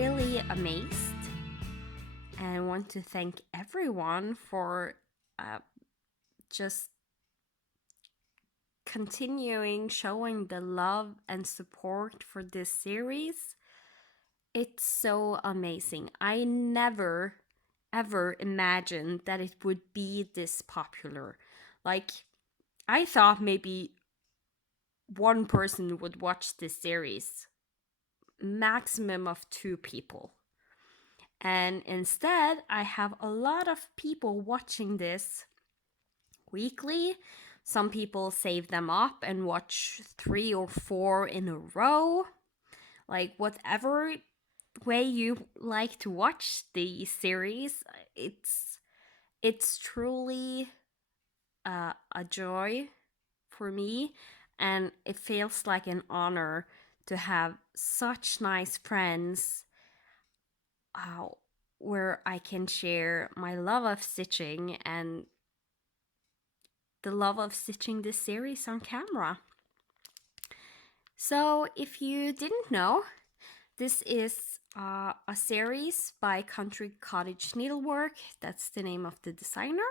really amazed and want to thank everyone for just continuing showing the love and support for this series. It's so amazing. I never ever imagined that it would be this popular. Like, I thought maybe one person would watch this series, maximum of 2 people. And instead, I have a lot of people watching this weekly. Some people save them up and watch 3 or 4 in a row. Like, whatever way you like to watch the series, it's truly a joy for me, and it feels like an honor to have such nice friends uh, where I can share my love of stitching and the love of stitching this series on camera. So, if you didn't know, this is a series by Cottage Needlework. That's the name of the designer.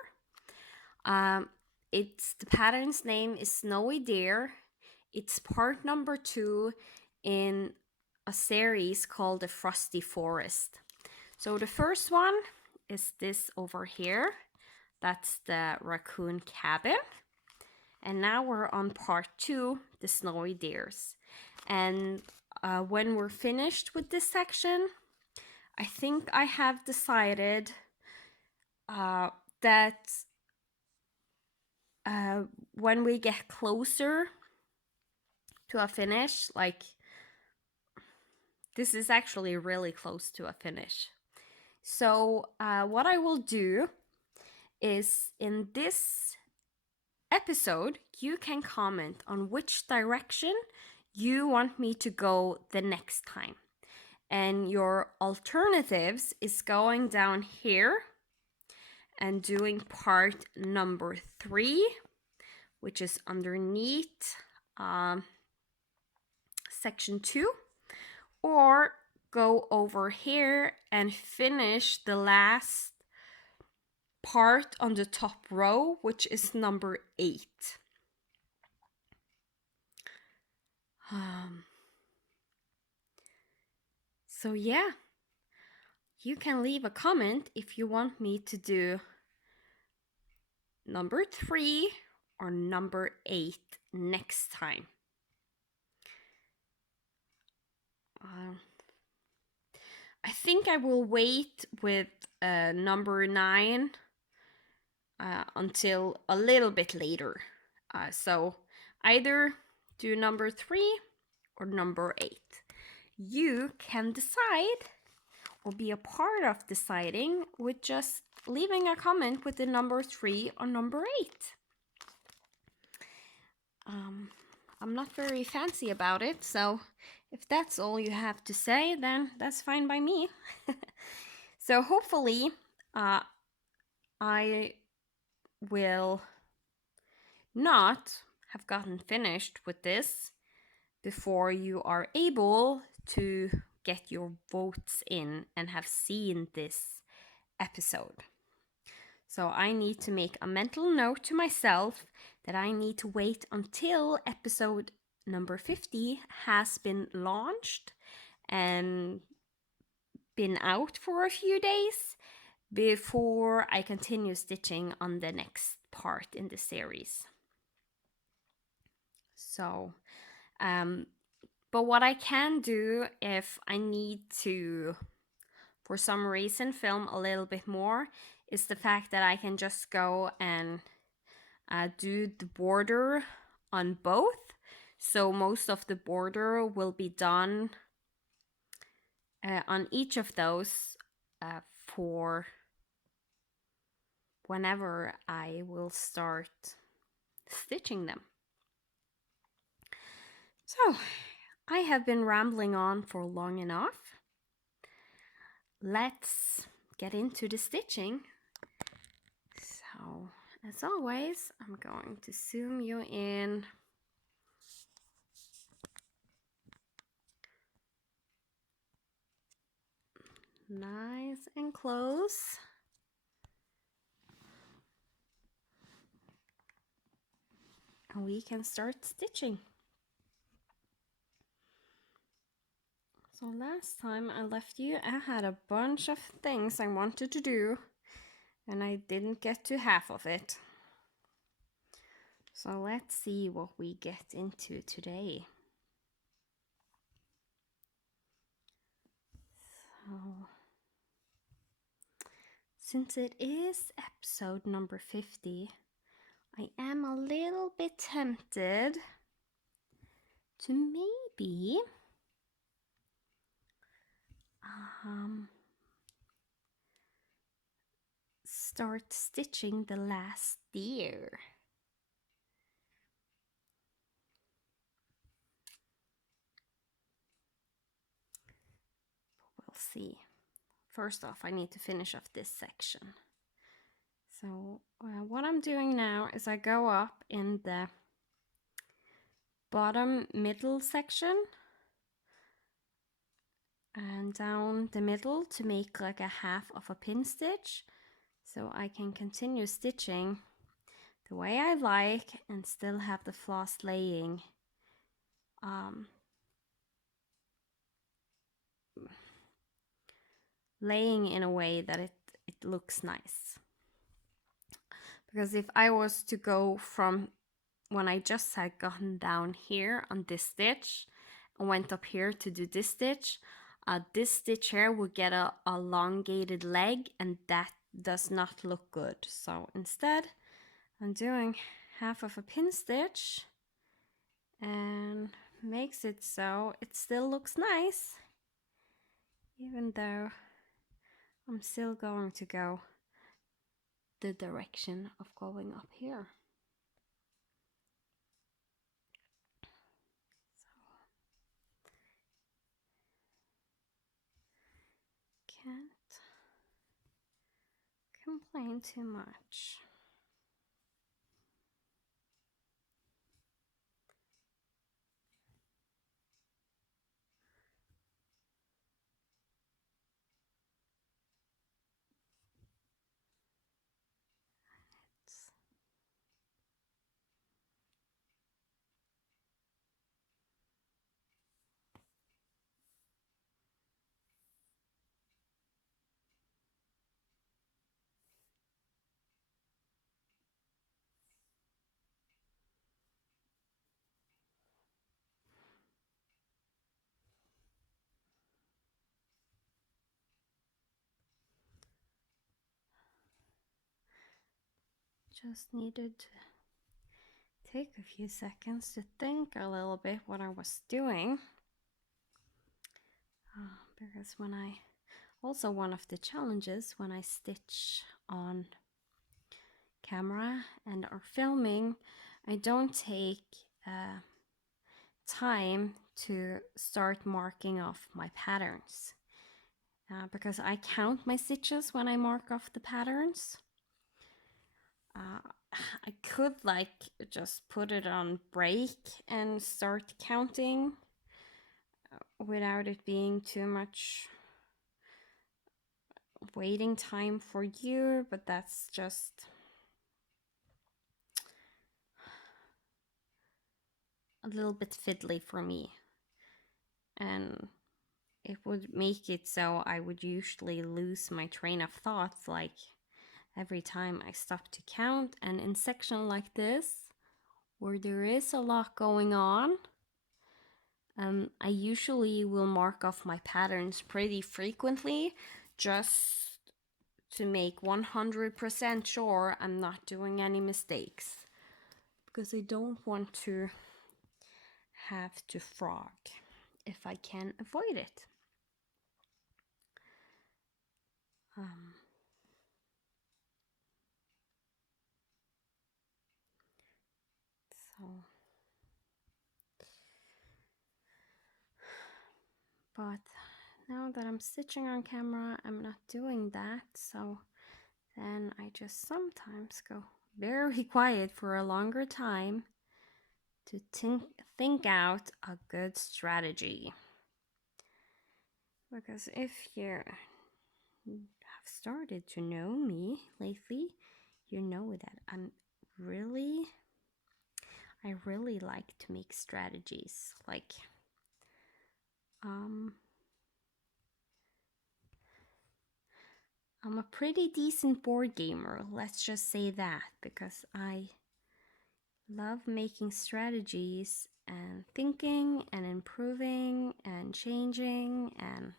The pattern's name is Snowy Deer. It's part number 2 in a series called the Frosty Forest. So the first one is this over here. That's the Racoon Cabin. And now we're on part 2, the Snowy Deers. And when we're finished with this section, I think I have decided that when we get closer to a finish, like this is actually really close to a finish. So what I will do is in this episode, you can comment on which direction you want me to go the next time. And your alternatives is going down here and doing part number 3, which is underneath section 2, or go over here and finish the last part on the top row, which is number 8. So yeah, you can leave a comment if you want me to do number 3 or number 8 next time. I think I will wait with number 9 until a little bit later. So either do number 3 or number 8. You can decide or be a part of deciding with just leaving a comment with the number 3 or number 8. I'm not very fancy about it, so if that's all you have to say, then that's fine by me. So hopefully I will not have gotten finished with this before you are able to get your votes in and have seen this episode. So I need to make a mental note to myself that I need to wait until episode number 50 has been launched and been out for a few days before I continue stitching on the next part in the series. So, but what I can do if I need to, for some reason, film a little bit more is the fact that I can just go and do the border on both. So most of the border will be done on each of those for whenever I will start stitching them. So I have been rambling on for long enough. Let's get into the stitching. So as always, I'm going to zoom you in. nice and close. And we can start stitching. So last time I left you, I had a bunch of things I wanted to do, and I didn't get to half of it. So let's see what we get into today. So, since it is episode number 50, I am a little bit tempted to maybe start stitching the last deer. We'll see. First off, I need to finish off this section. So what I'm doing now is I go up in the bottom middle section and down the middle to make like a half of a pin stitch, so I can continue stitching the way I like and still have the floss laying laying in a way that it looks nice. Because if I was to go from when I just had gotten down here on this stitch and went up here to do this stitch here would get a elongated leg, and that does not look good. So instead I'm doing half of a pin stitch and makes it so it still looks nice, even though I'm still going to go the direction of going up here. So can't complain too much. Just needed to take a few seconds to think a little bit what I was doing. Because when I, also one of the challenges when I stitch on camera and are filming, I don't take time to start marking off my patterns. Because I count my stitches when I mark off the patterns. I could like just put it on break and start counting without it being too much waiting time for you, but that's just a little bit fiddly for me, and it would make it so I would usually lose my train of thoughts like every time I stop to count. And in section like this where there is a lot going on, I usually will mark off my patterns pretty frequently just to make 100% sure I'm not doing any mistakes, because I don't want to have to frog if I can avoid it. So, but now that I'm stitching on camera, I'm not doing that. So then I just sometimes go very quiet for a longer time to think out a good strategy. Because if you have started to know me lately, you know that I really like to make strategies. Like, I'm a pretty decent board gamer, let's just say that, because I love making strategies and thinking and improving and changing and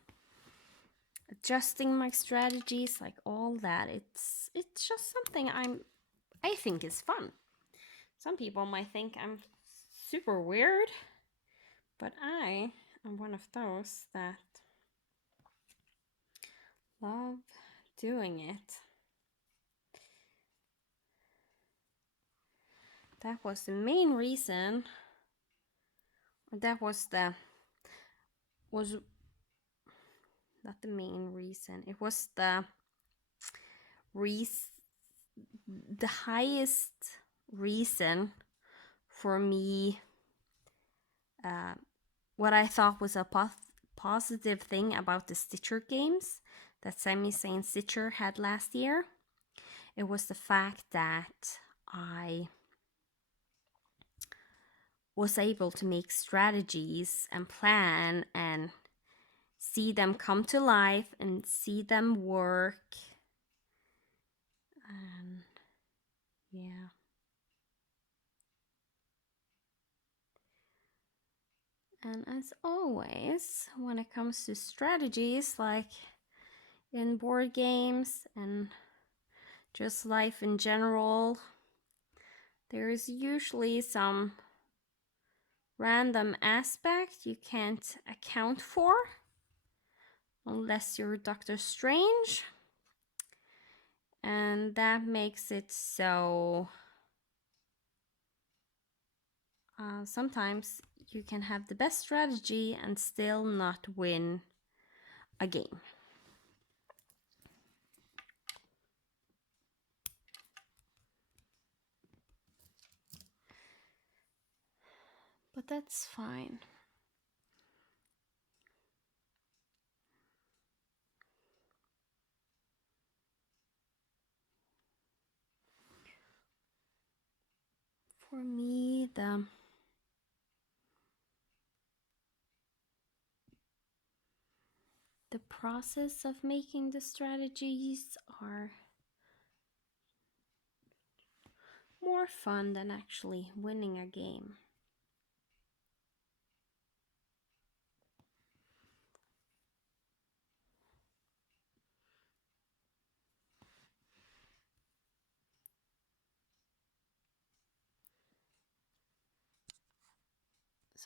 adjusting my strategies, like all that. It's just something I think is fun. Some people might think I'm super weird, but I am one of those that love doing it. That was the main reason. That was not the main reason. It was the highest reason for me, what I thought was a positive thing about the Stitcher games that Sami Saint Stitcher had last year. It was the fact that I was able to make strategies and plan and see them come to life and see them work. And yeah. And as always, when it comes to strategies, like in board games and just life in general, there is usually some random aspect you can't account for unless you're Doctor Strange. And that makes it so sometimes you can have the best strategy and still not win a game. But that's fine. For me, the process of making the strategies are more fun than actually winning a game.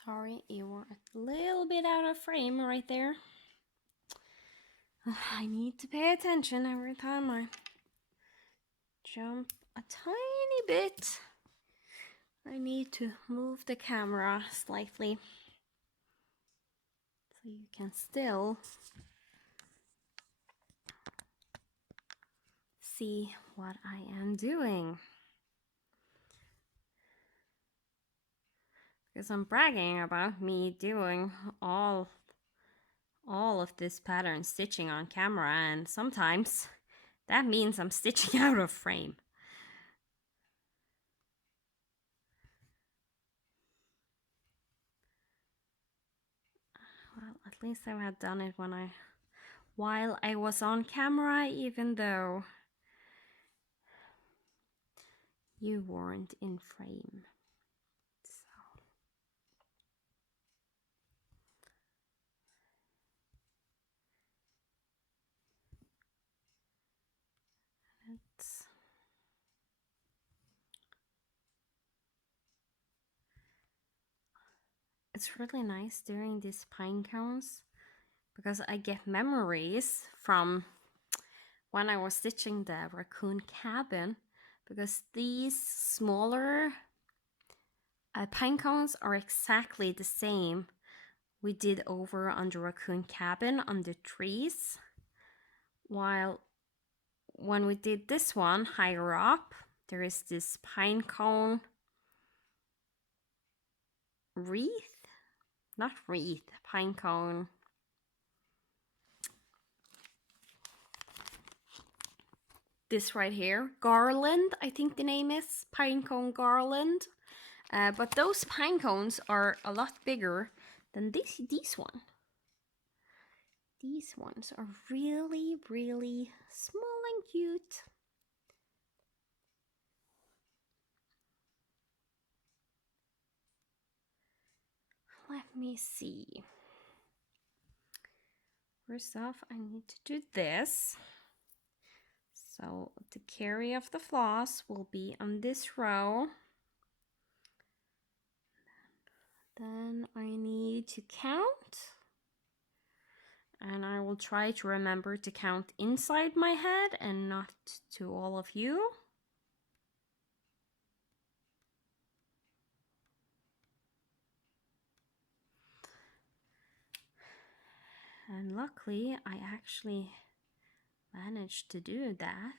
Sorry, you were a little bit out of frame right there. I need to pay attention every time I jump a tiny bit. I need to move the camera slightly so you can still see what I am doing. Because I'm bragging about me doing all of this pattern stitching on camera, and sometimes that means I'm stitching out of frame. Well, at least I had done it while I was on camera, even though you weren't in frame. So it's really nice doing these pine cones because I get memories from when I was stitching the Racoon Cabin, because these smaller pine cones are exactly the same we did over on the Racoon Cabin on the trees, while when we did this one higher up, there is this pine cone wreath, not wreath, pine cone. this right here, garland, I think the name is, pine cone garland. But those pine cones are a lot bigger than these one. These ones are really, really small and cute. Let me see. First off, I need to do this. So the carry of the floss will be on this row. Then I need to count. And I will try to remember to count inside my head and not to all of you. And luckily, I actually managed to do that.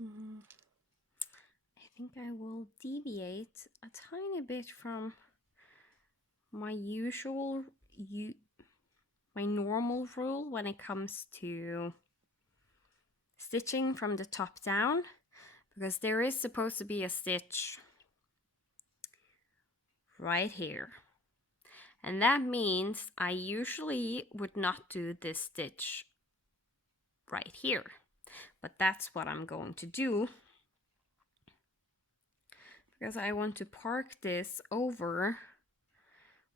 I think I will deviate a tiny bit from my my normal rule when it comes to stitching from the top down, because there is supposed to be a stitch right here. And that means I usually would not do this stitch right here, but that's what I'm going to do, because I want to park this over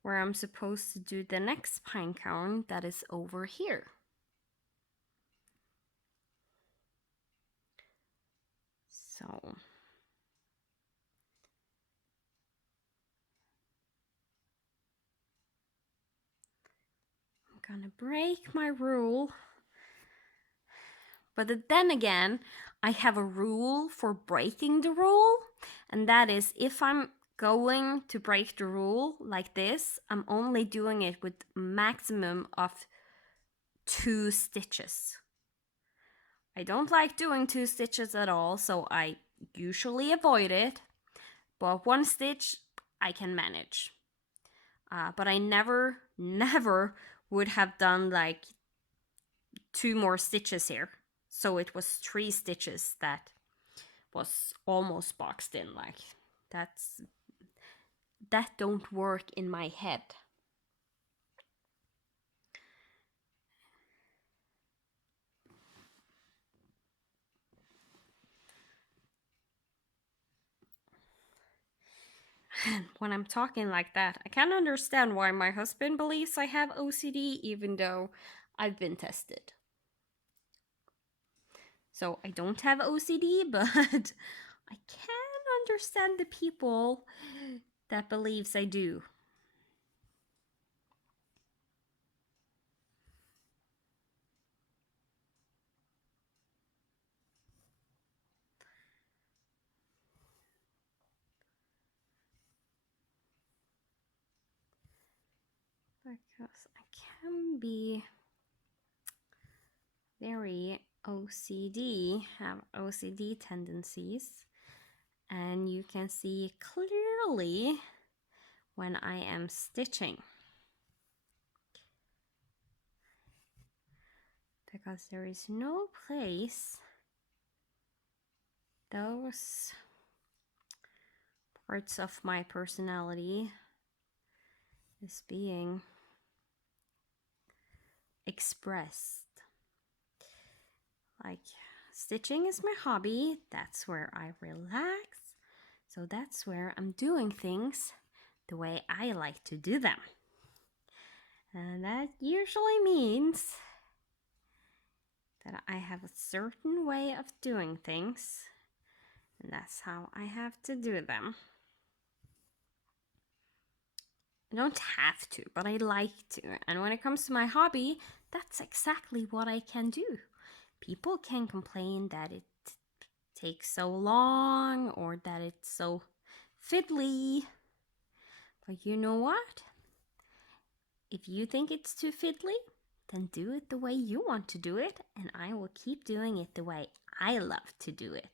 where I'm supposed to do the next pine cone that is over here. So I'm gonna break my rule. But then again, I have a rule for breaking the rule, and that is if I'm going to break the rule like this, I'm only doing it with maximum of 2 stitches. I don't like doing 2 stitches at all, so I usually avoid it, but 1 stitch I can manage. But I never would have done like 2 more stitches here. So it was 3 stitches that was almost boxed in. Like that don't work in my head. And when I'm talking like that, I can't understand why my husband believes I have OCD, even though I've been tested. So I don't have OCD, but I can understand the people that believes I do. Because I can be very OCD, have OCD tendencies, and you can see clearly when I am stitching, because there is no place those parts of my personality is being expressed. Like, stitching is my hobby, that's where I relax, so that's where I'm doing things the way I like to do them. And that usually means that I have a certain way of doing things, and that's how I have to do them. I don't have to, but I like to. And when it comes to my hobby, that's exactly what I can do. People can complain that it takes so long or that it's so fiddly. But you know what? If you think it's too fiddly, then do it the way you want to do it, and I will keep doing it the way I love to do it.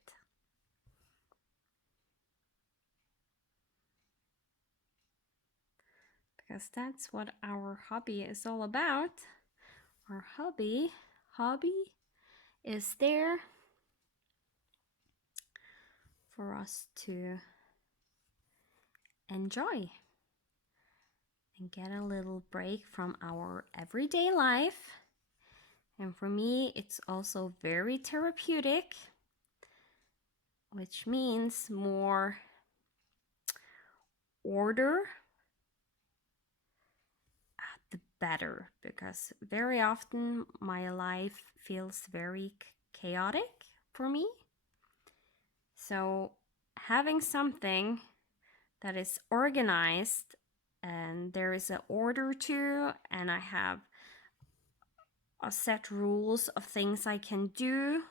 because that's what our hobby is all about. Our hobby is there for us to enjoy and get a little break from our everyday life. And for me, it's also very therapeutic, which means more order, the better, because very often my life feels very chaotic for me. So having something that is organized and there is an order to, and I have a set rules of things I can do.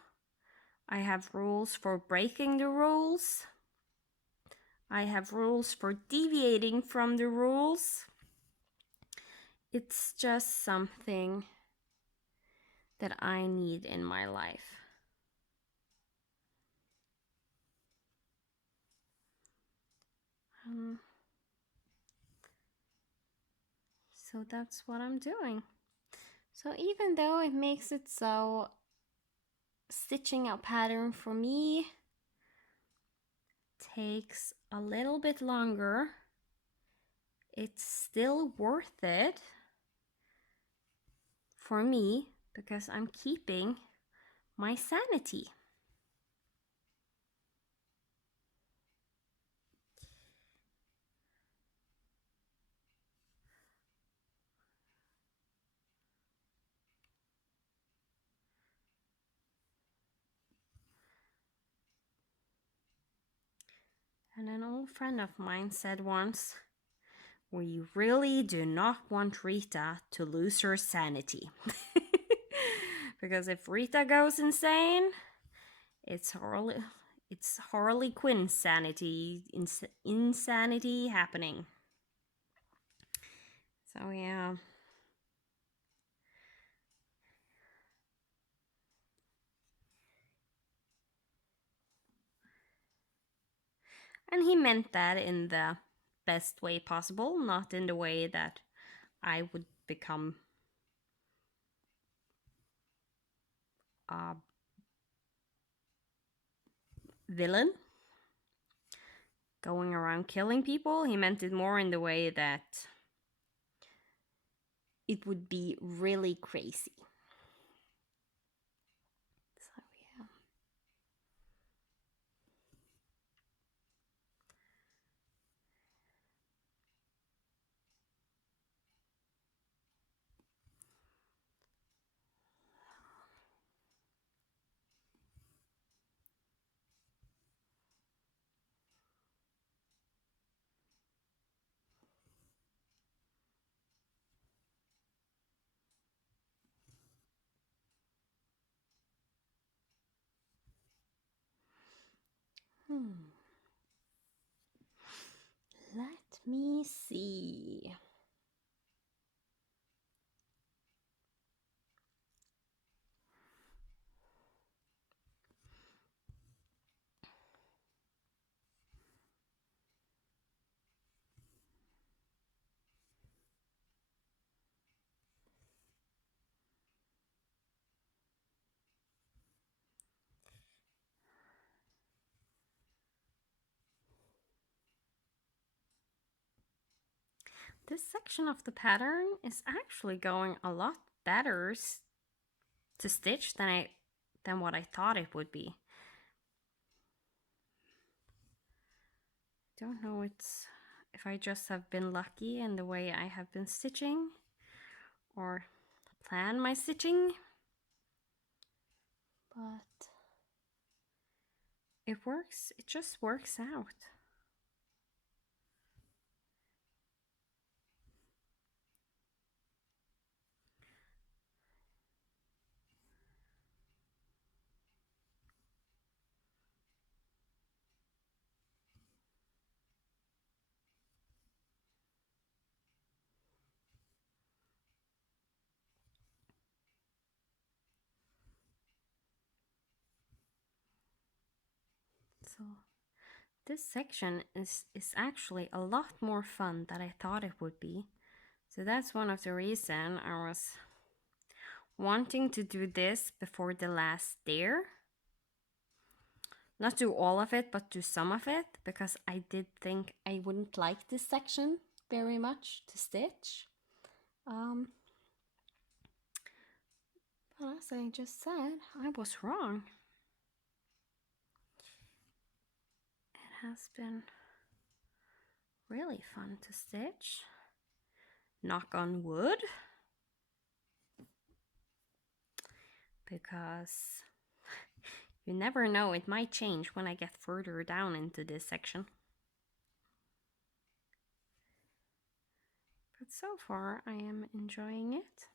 I have rules for breaking the rules. I have rules for deviating from the rules. It's just something that I need in my life. So that's what I'm doing. So even though it makes it so stitching a pattern for me takes a little bit longer, it's still worth it for me because I'm keeping my sanity. And an old friend of mine said once, "We really do not want Rita to lose her sanity." Because if Rita goes insane, it's Harley Quinn sanity, insanity happening. So yeah. And he meant that in the best way possible, not in the way that I would become a villain going around killing people. He meant it more in the way that it would be really crazy. So yeah. Let me see. This section of the pattern is actually going a lot better to stitch than what I thought it would be. Don't know if I just have been lucky in the way I have been stitching or plan my stitching, but it works. It just works out. So this section is actually a lot more fun than I thought it would be. So that's one of the reasons I was wanting to do this before the last dare. Not do all of it, but do some of it, because I did think I wouldn't like this section very much to stitch. But as I just said, I was wrong. It has been really fun to stitch. Knock on wood. Because you never know, it might change when I get further down into this section. But so far, I am enjoying it.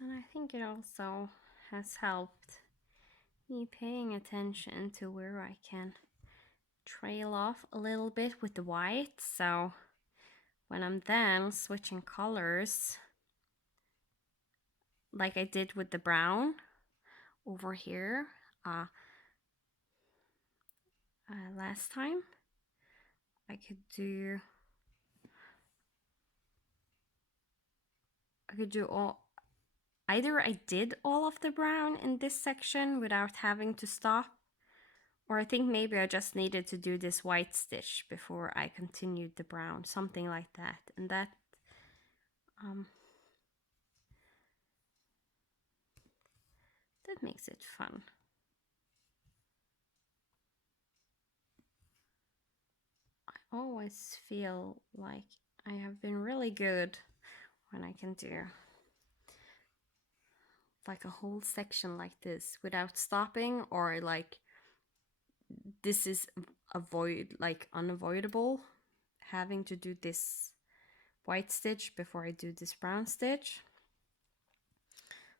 And I think it also has helped me paying attention to where I can trail off a little bit with the white. So when I'm then switching colors, like I did with the brown over here last time, I could do all, either I did all of the brown in this section without having to stop, or I think maybe I just needed to do this white stitch before I continued the brown, something like that. And that that makes it fun. I always feel like I have been really good when I can do like a whole section like this without stopping, or like this is unavoidable having to do this white stitch before I do this brown stitch.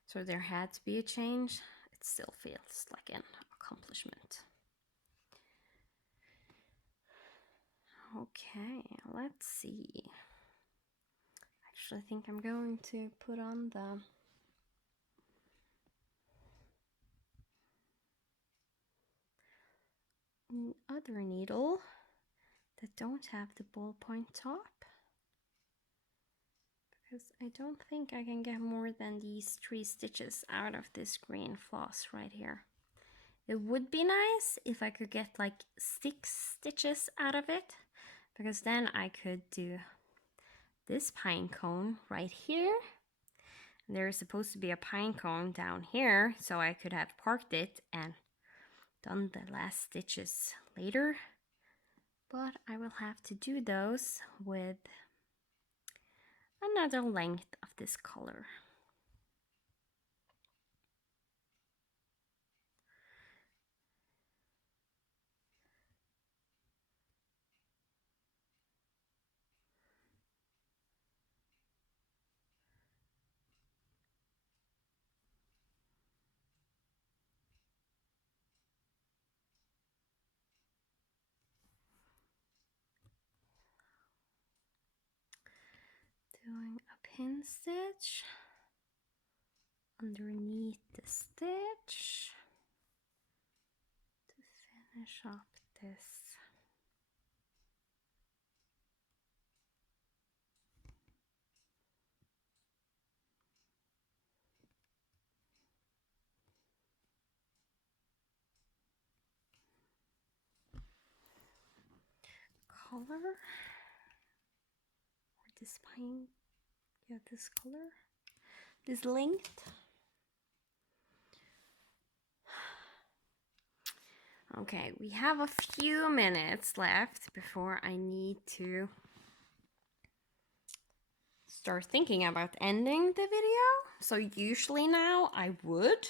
So there had to be a change. It still feels like an accomplishment. Okay, let's see. Actually, I think I'm going to put on the other needle that don't have the ballpoint top, because I don't think I can get more than these 3 stitches out of this green floss right here. It would be nice if I could get like 6 stitches out of it, because then I could do this pine cone right here. And there is supposed to be a pine cone down here, so I could have parked it and done the last stitches later. But I will have to do those with another length of this color. Doing a pin stitch underneath the stitch to finish up this. Color, or this pine, yeah, this color, this length. Okay, we have a few minutes left before I need to start thinking about ending the video. So usually now I would,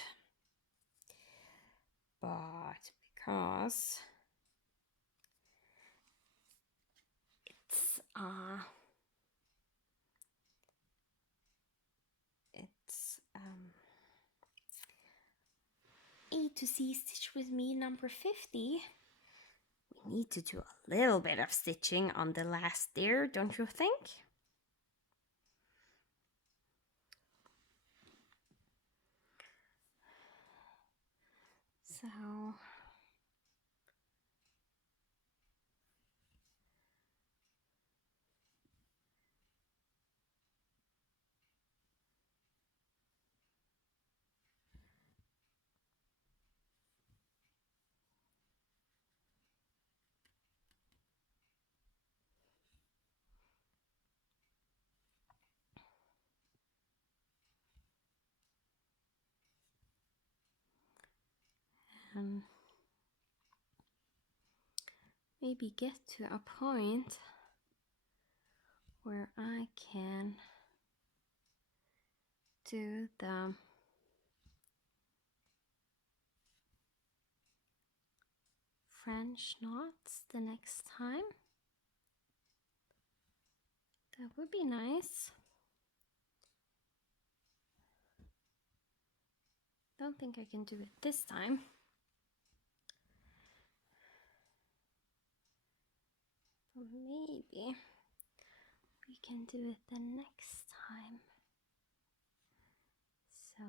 but because it's A to C Stitch with Me number 50. We need to do a little bit of stitching on the last there, don't you think? So maybe get to a point where I can do the French knots the next time. That would be nice. Don't think I can do it this time. But maybe we can do it the next time. So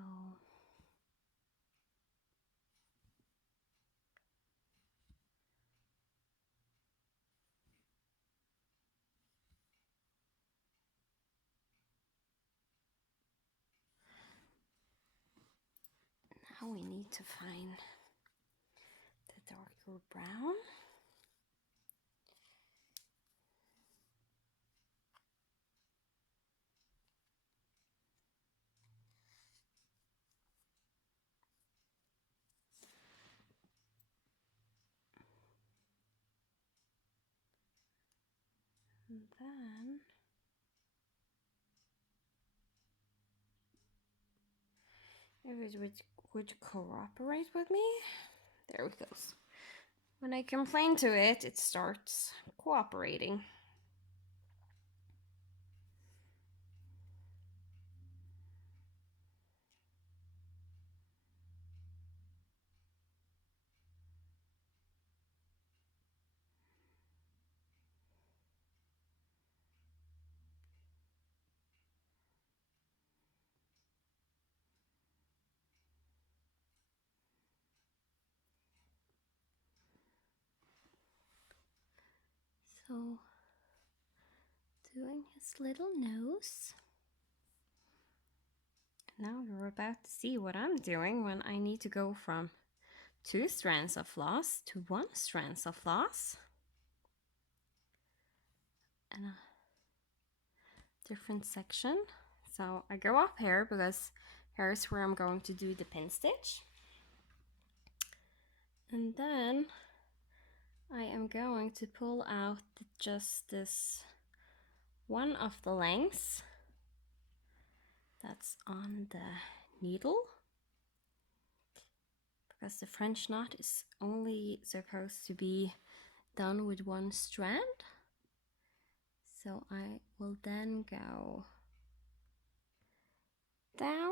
now we need to find the darker brown. And then if it would cooperate with me. There it goes. When I complain to it, it starts cooperating. So, doing his little nose. Now you're about to see what I'm doing when I need to go from 2 strands of floss to 1 strand of floss. And a different section. So I go up here because here's where I'm going to do the pin stitch. And then I am going to pull out just this one of the lengths that's on the needle, because the French knot is only supposed to be done with 1 strand. So I will then go down.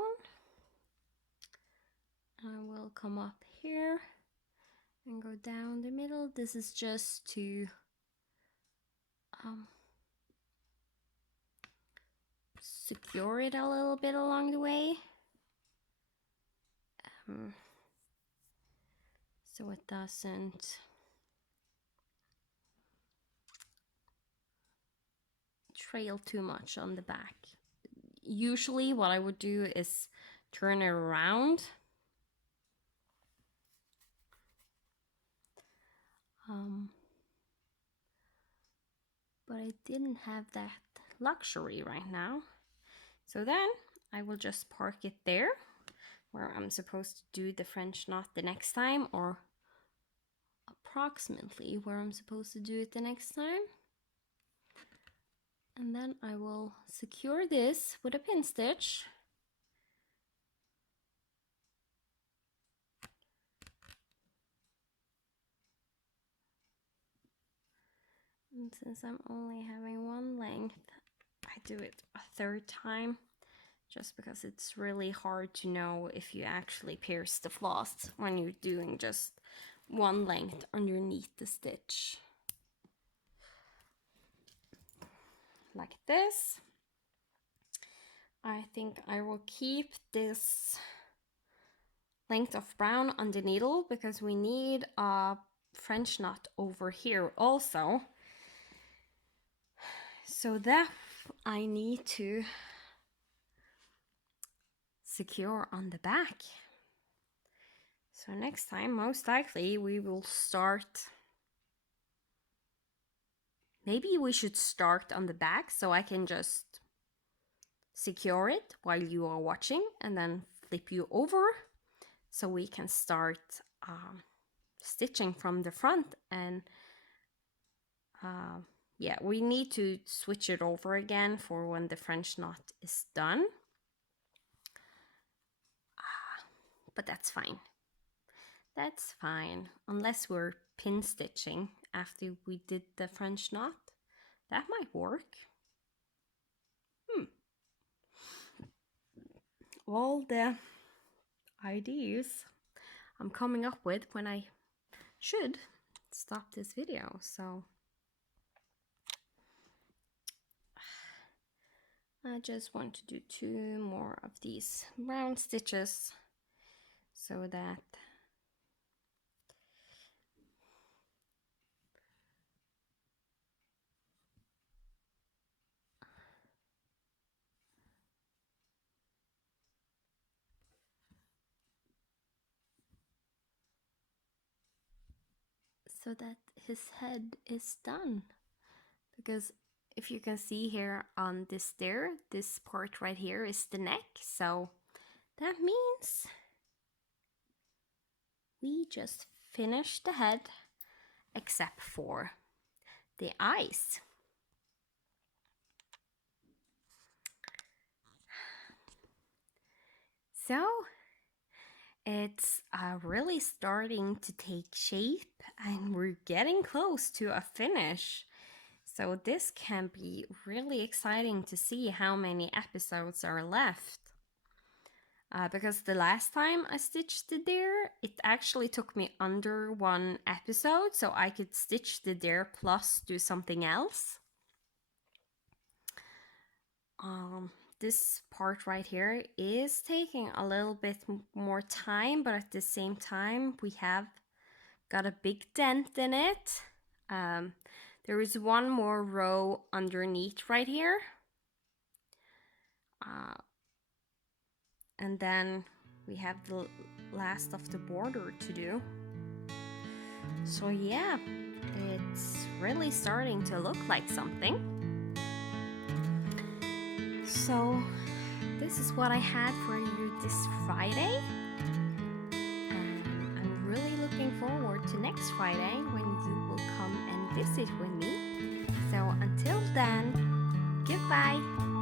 I will come up here and go down the middle. This is just to secure it a little bit along the way, so it doesn't trail too much on the back. Usually what I would do is turn it around, but I didn't have that luxury right now. So then I will just park it there where I'm supposed to do the French knot the next time, or approximately where I'm supposed to do it the next time. And then I will secure this with a pin stitch. And since I'm only having one length, I do it a third time, just because it's really hard to know if you actually pierce the floss when you're doing just one length underneath the stitch. Like this. I think I will keep this length of brown on the needle because we need a French knot over here also. So that I need to secure on the back. So next time, most likely, we will start. Maybe we should start on the back so I can just secure it while you are watching and then flip you over so we can start stitching from the front. And yeah, we need to switch it over again for when the French knot is done. But that's fine. That's fine, unless we're pin stitching after we did the French knot. That might work. All the ideas I'm coming up with when I should stop this video. So I just want to do 2 more of these round stitches so that his head is done. Because if you can see here on this stair, this part right here is the neck. So that means we just finished the head except for the eyes. So it's really starting to take shape and we're getting close to a finish. So this can be really exciting to see how many episodes are left. Because the last time I stitched the deer, it actually took me under 1 episode, so I could stitch the deer plus do something else. This part right here is taking a little bit more time, but at the same time we have got a big dent in it. There is 1 more row underneath right here. And then we have the last of the border to do. So yeah, it's really starting to look like something. So this is what I had for you this Friday. And I'm really looking forward to next Friday when you will come and visit with me. So until then, goodbye.